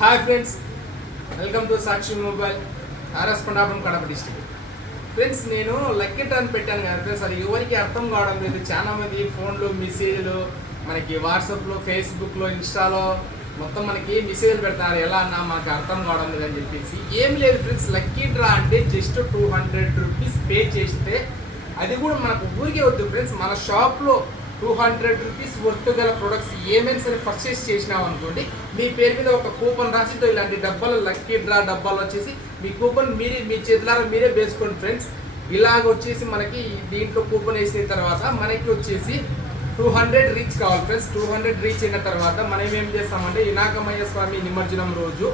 Hi friends, welcome to Sakshi mobile RS Pandapuram Kadapa district. Friends, నేను lucky turn పెట్టాను కదా ఫ్రెండ్స్, అది ఎవరికి అర్థం కావడం లేదు. చాలా మంది ఫోన్లో మెసేజ్లు, మనకి వాట్సాప్లో, ఫేస్బుక్లో, ఇన్స్టాలో మొత్తం మనకి మెసేజ్లు పెడతారు. ఎలా అన్నా మాకు అర్థం కావడం లేదని చెప్పేసి. ఏం లేదు ఫ్రెండ్స్, లక్కీ డ్రా అంటే జస్ట్ 200 రూపీస్ పే చేస్తే, అది కూడా మనకు ఊరికే వద్దు ఫ్రెండ్స్. మన షాప్లో 200 రూపీస్ వర్త్ గల ప్రొడక్ట్స్ ఏమైనా సరే పర్చేస్ చేసినాం అనుకోండి, మీ పేరు మీద ఒక కూపన్ రాసితో ఇలాంటి డబ్బాలు, లక్కీ డ్రా డబ్బాలు వచ్చేసి మీ కూపన్ మీ చేతులారా మీరే వేసుకోండి ఫ్రెండ్స్. ఇలాగ వచ్చేసి మనకి దీంట్లో కూపన్ వేసిన తర్వాత మనకి వచ్చేసి 200 రీచ్ కావాలి ఫ్రెండ్స్. 200 రీచ్ అయిన తర్వాత మనం ఏం చేస్తామంటే, వినాయకమయ్య స్వామి నిమజ్జనం రోజు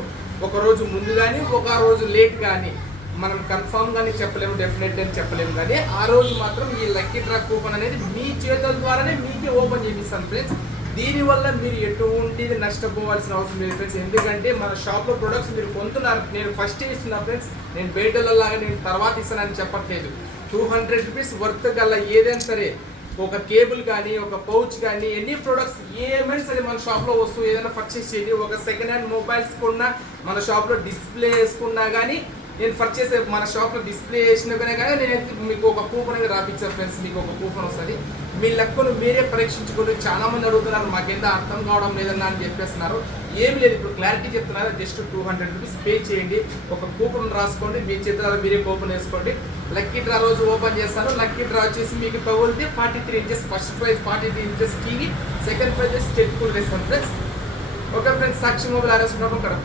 ఒక రోజు ముందు కానీ ఒక రోజు లేట్ కానీ మనం కన్ఫామ్ గానీ చెప్పలేము, డెఫినెట్ అని చెప్పలేము. కానీ ఆ రోజు మాత్రం ఈ లక్కీ డ్రా కూపన్ అనేది మీ చేతుల ద్వారానే మీకే ఓపెన్ చేపిస్తాను ఫ్రెండ్స్. దీనివల్ల మీరు ఎటువంటిది నష్టపోవాల్సిన అవసరం లేదు ఫ్రెండ్స్. ఎందుకంటే మన షాప్లో ప్రొడక్ట్స్ మీరు కొంటున్నారు, నేను ఫస్ట్ ఇస్తున్నా ఫ్రెండ్స్. నేను బయటలాగా నేను తర్వాత ఇస్తానని చెప్పట్లేదు. 200 రూపీస్ వర్త్ గల ఏదైనా సరే, ఒక కేబుల్ కానీ, ఒక పౌచ్ కానీ, ఎన్ని ప్రొడక్ట్స్ ఏమైనా సరే మన షాప్లో వస్తువు ఏదైనా పర్చేస్ చేయండి. ఒక సెకండ్ హ్యాండ్ మొబైల్స్ కొన్నా, మన షాప్లో డిస్ప్లే వేసుకున్నా కానీ, నేను పర్చేస్ మన షాప్లో డిస్ప్లే చేసినా కానీ నేను మీకు ఒక కూపన్ అనేది రాపించాను ఫ్రెండ్స్. మీకు ఒక కూపన్ వస్తుంది. మీ లెక్కను మీరే పరీక్షించుకుంటే చాలా మంది అడుగుతున్నారు, మాకెంత అర్థం కావడం లేదన్నా అని చెప్పేస్తున్నారు. ఏం లేదు, ఇప్పుడు క్లారిటీ చెప్తున్నారు. జస్ట్ 200 రూపీస్ పే చేయండి, ఒక కూపన్ రాసుకోండి, మీ చేతుల మీరే కూపన్ వేసుకోండి. లక్కీ డ్రా రోజు ఓపెన్ చేస్తాను. లక్కీ డ్రా వచ్చేసి మీకు పగులితే 43 inches, first prize 43 inches TV, second prize step cool వేస్తాను ఫ్రెండ్స్. ఓకే ఫ్రెండ్స్, సాక్షి మొబైల్ ఆర్ఎస్ కడప.